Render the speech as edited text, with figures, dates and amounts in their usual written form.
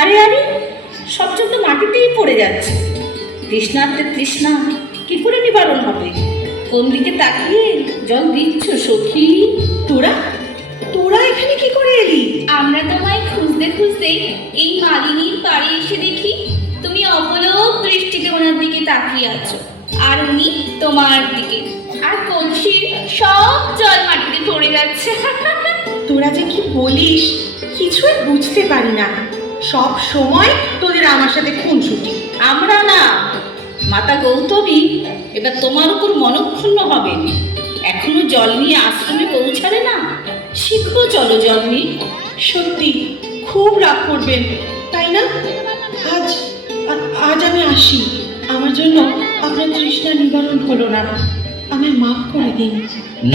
আরে আরে, সব জল তো মাটিতেই পড়ে যাচ্ছে। তৃষ্ণার্তের তৃষ্ণা কি করে নিবারণ হবে? কোন দিকে তাকিয়ে জল দিচ্ছ সখী? তোরা তোরা এখানে কি করে এলি? আমরা তোমায় খুঁজতে খুঁজতে এই মালিনীর পাড়ে এসে দেখি তুমি অপলক দৃষ্টিতে ওনার দিকে তাকিয়ে আছো, আর উনি তোমার দিকে, আর কলসির সব জল মাটিতে পড়ে যাচ্ছে। তোরা যে কি বলিস কিছুই বুঝতে পারি না। সব সময় তোদের আমার সাথে খুনসুটি। আমরা না, মাতা গৌতমী এবার তোমার উপর মনক্ষুণ্ণ হবেন। এখনো জল নিয়ে আশ্রমে পৌঁছালে না? শীঘ্র চলো জল নিয়ে। সত্যি খুব রাগ করবেন তাই না? আজ আজ আমি আসি। আমার জন্য আপনার তৃষ্ণা নিবারণ হলো না, আমায় মাফ করে দিন। না